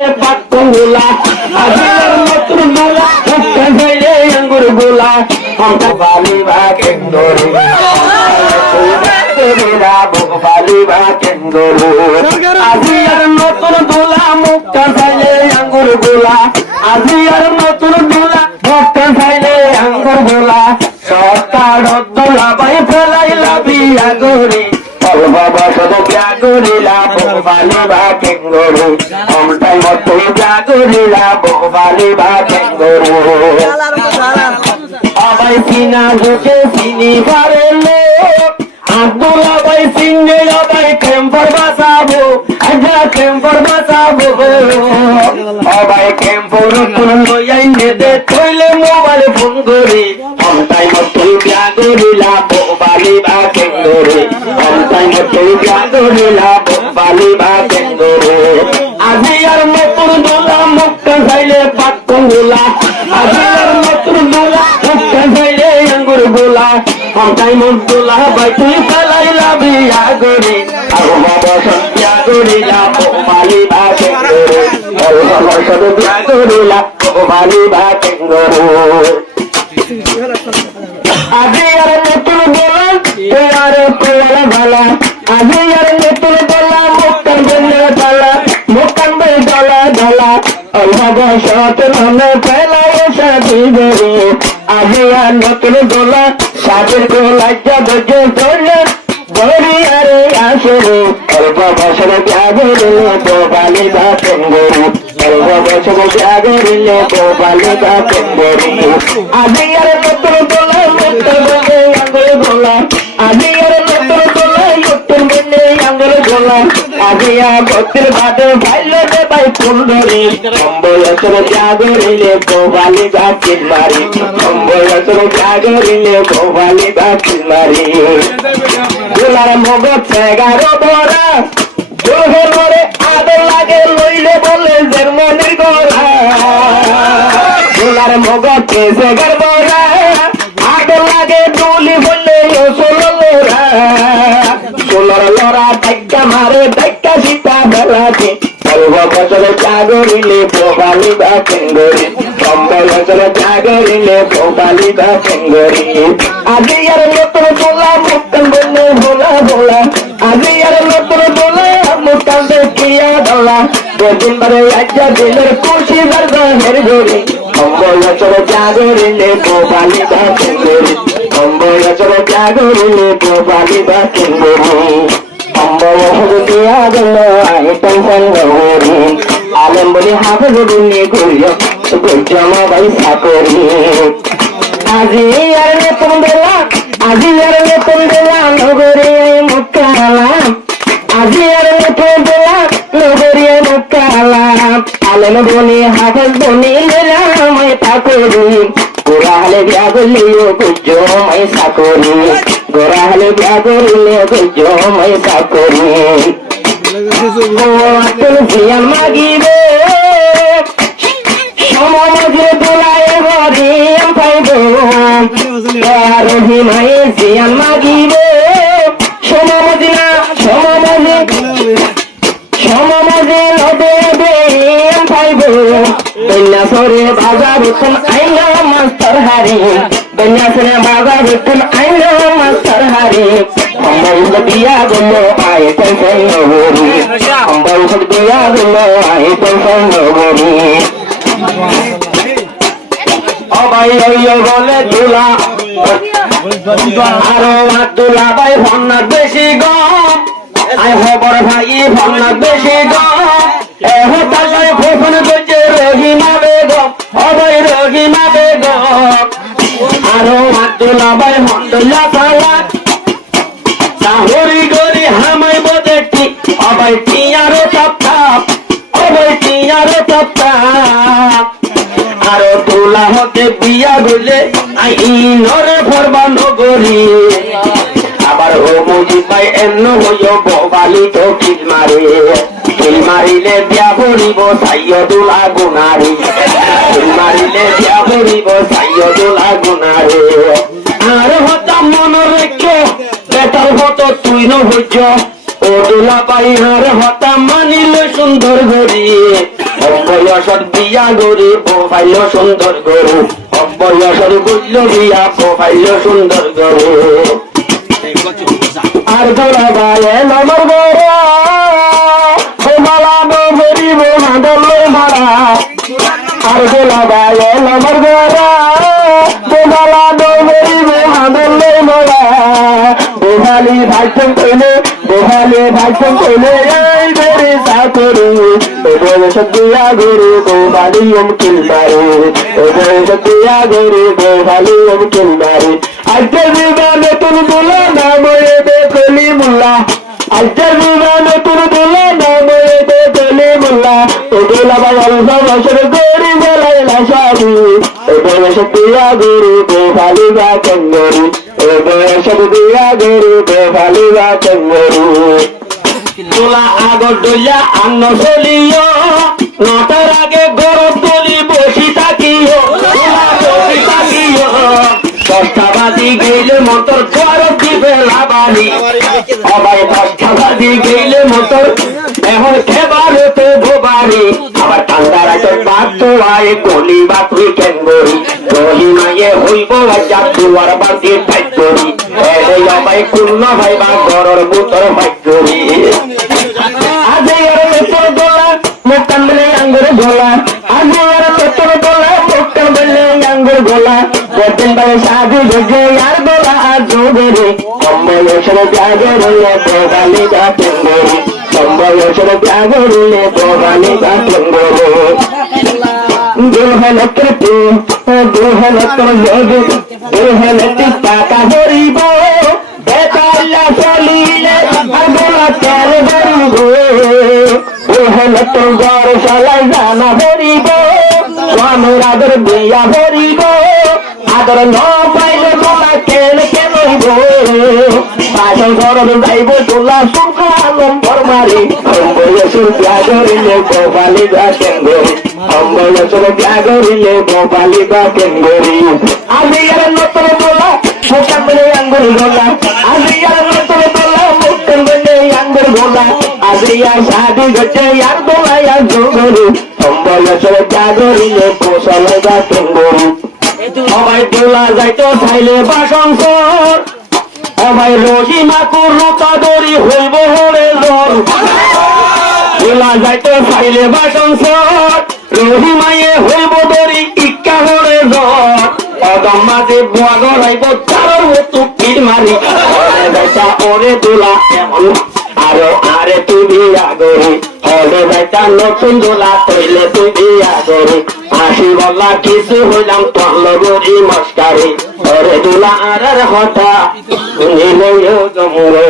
পাকুলা আজির নতুন গোলা মুক্তা হইলে আঙ্গুর গোলা আমরা বালি বা কেন্দরি বালি বা কেন্দরি আজির নতুন গোলা মুক্তা হইলে আঙ্গুর গোলা আজির নতুন গোলা মুক্তা হইলে আঙ্গুর গোলা সরকার দোলা বাই ফেলাইলা বিয়া গরি জাগরিলা বালি বা কেঙ্গরু আমটাই মতো জাগরিলা বালি বা কেঙ্গরু আবাই সিনা হুকে সিনি পারে লোক আব্দুল্লাহ ভাই সিংহে আবাই ক্যাম্পার বাঁচাবো আজা ক্যাম্পার বাঁচাবো আবাই ক্যাম্পার কোন লইয়াই নেদে থইলে মোবাইল ফোন করি আমটাই মতো জাগরিলা বালি বা কেঙ্গরু আমটাই মতো জাগরিলা বালি বা কেঙ্গরু আজি আর নতুন দোলা মুক্তা খাইলে পাক্কন গোলা আজি আর নতুন দোলা মুক্তা খাইলে আঙ্গুর গোলা আমটাই মন্দোলা বাই তুই ফেলাইলা বিয়া গরি আর বাবা সত্যা গরিলা বালি বা কেঙ্গরু বাবা সত্যা গরিলা বালি বা কেঙ্গরু আজি আর নতুন গোলা আর পোলা ভালা আজি আর নতুন গোলা মুক্তান বেলে ভালা মুক্তান বে ডলা ডলা অভাব সত নামে ফেলায় সাথী গরি আজি আর নতুন গোলা সাথের গোলা যাবে যে ধরলে গরি আরে আসরে অল্প বছরে জাগরিলে বালি বা কেঙ্গরু অল্প বছরে জাগরিলে বালি বা কেঙ্গরু আজি আর নতুন গোলা মুক্তান বেলে আঙ্গুল গোলা আজি আর নতুন গোলা উত্তর বেলে আঙ্গুল গোলা আজি আর ভক্তির বাদে ভাইলে দে ভাই কুণ্ডরি বছরে জাগরিলে বালি বা কিলমারি বছরে জাগরিলে বালি বা কিলমারি গোলার মগজ 11 বড়া জোহের মরে আদর লাগে লইলে বলে জার্মানির গোলা গোলার মগজ 11 বড়া আদর লাগে ডুলি বললে সোলরা সোলর লড়া ডাক্কা মারে ডাক্কা সীতা বেলাতে বছরে জাগরিলে বালি বা কেঙ্গরি বছরে জাগরিলে বালি বা কেঙ্গরি আজি আর নতুন গোলা মুক্তান বললে ভোলা ভোলা আজি আর নতুন গোলা মুক্তান দেখিয়া ডলা বেদিন বারে আজ্জা দিলের খুশি দরগাহের গরি বছরে জাগরিলে বালি বা কেঙ্গরি বছরে জাগরিলে বালি বা কেঙ্গরি আলম বলি হাফে নিয়ে ঘুরিও জমা ভাই সাকরি আজি আর নতুন বেলা আজি আর নতুন বেলা নগরে মুক্তালা আজি আর নতুন বেলা নগরে মুক্তালা আলম বলি হাফে বনি আমায় তাকরি গোরা হলে বিয়া করলিও জমাই সাকরি গোরা হলে বিয়া করলে জমাই সাকরি জিয়ান মাগিবে সমাজে দোলায় ঘরে পাইব রহিমাই জিয়ান মাগিবে সমাজে না সমাজে নদে পাইব বন্যাসরে বাজার উঠুন আইনা মাস্টার হারি বন্যাসরে বাজার উঠুন আইনা মাস্টার হারি অম্বল দিয়া গেল আয় টেনশন নগরী অম্বল দিয়া গেল আয় টেনশন নগরী অবাই বলে তুলা আরো তুলা ভাই ভন্নার বেশি গম আয় খবর ভাই ভন্নার বেশি গম হতাশায় ফোন করছে রহিমা বেগম অবাই রহিমা বেগম আরো তুলা ভাই মন্ডলা সালা হরি গরি হামাই বদে ঠিক অবাই টিয়ারো চাপ অবাই টিয়ারো চাপ আরো তোলা হতে বিয়া গলে আইনরে ভরবা নগরী আবার ও মুজি পাই এমন হইও বালি তো কিল মারিলে বিয়া ভরিব সাইয় দোলা গুনারি মারিলে বিয়া ভরিব সাইয় দোলা গুনারে আর হতা মন রেখো বেটার হতো তুই ন হইছ ও দোলা পাইহার হতা মানিল সুন্দর গরি অবয়সর বিয়া গরি প্রোফাইল সুন্দর গরু অবয়সর বলল বিয়া প্রোফাইল সুন্দর গরু আর দোলা বায়ে নমর গরা মালা গরিব হাঁদল মারা আর দোলা বায়ে নমর গরা মালা গরিব হাঁদল মারা গোহালি ভাইচন কইলে এই বেরে সাকরু ওরে সতিয়া গরু গোহালি কিলবারে ওরে সতিয়া গরু গোহালি কিলবারে আজকের বিবাহে তুমি বলো না মরে দেখলি মুল্লা আজকের বিবাহে তুমি বলো না মরে দেখলি মুল্লা ও দোলা ভাই অল্প বছর গরি বলাইলা সাবু ওরে সতিয়া গরু গোহালি বা চঙ্গরি সবদিয়া গরু বেভালিবা চঙ্গরু তোলা আগর ডইয়া আন্ন চলিও নটার আগে গরম তুলি বসি থাকিও দশটা বাজি গেলে মোটর গরম দিবে লাবানি সবাই দশটা বাজি গেলে মোটর এখন খেবার হতে ভোবানি আবার ঠান্ডা রাখে পাত্র আয় গলি বা তুই কেন গরি রহি মাইয়ে হইব বাচ্চা তুয়ার বাজি টাইট করি এই সবাই পূর্ণ ভাইবা ঘরের বুতর ফাইট করি আজ এর মেটর দোলা মোটান বলে আঙ্গুর গোলা আজ এর মেটর দোলা মোটান বলে আঙ্গুর গোলা বর্তন ভাই সাধু গজে আর গোলা আর জোগরে সম্বয়সর জাগরে প্রবালি গা টেঙ্গরি সম্বয়সর জাগরে প্রবালি গা টেঙ্গরি দুর্হলত্রতে দুর্হলত্র যোগে দুর্হলতি টাকা ধরিব বেতাল্লা চলিলে আগলা তেল ধরিব দুর্হলত্র ঘর চলাই জানা ধরিব স্বামীর আদর বিয়া ধরিব আদর ন পাইলে তোলা কেন কেনইব পাশন ঘর যাইব তোলা সুখা নম্বর মারি সম্বয়সুর ব্যাগরিলে গোপালি গা টেঙ্গরি সম্বয়সুর ব্যাগরিলে গোপালি গা টেঙ্গরি আজি আর নতুন তোলা মোটান বলে আঙ্গুর গোলা আজি আর নতুন তোলা মোটান বলে আঙ্গুর গোলা আজি আর সাধু গজে আর গোলা আর জোগরি সম্বয়সুর ব্যাগরিলে গোসালে গা টেঙ্গরি সবাই তোলা যাইতো চাইলে বাসন সর সবাই রহি মাকুর রুতা দড়ি হইব হরে জল তোলা যাইতো চাইলে বাসন সর রহি মাইয়ে হইব দড়ি ইক্কা হরে জল অদম মাঝে বুয়া গড়াইব চারর মতো পিঠ মারি যাইতা ওরে তোলা এমন আরো আরে তুমি আগরে হলে যাইতা নতুন দোলা তৈলে তুমি আগরে আসি বললা কিছু হইলাম তল গরি মস্কারে ওরে দোলা আর হতা শুনিলে জমরে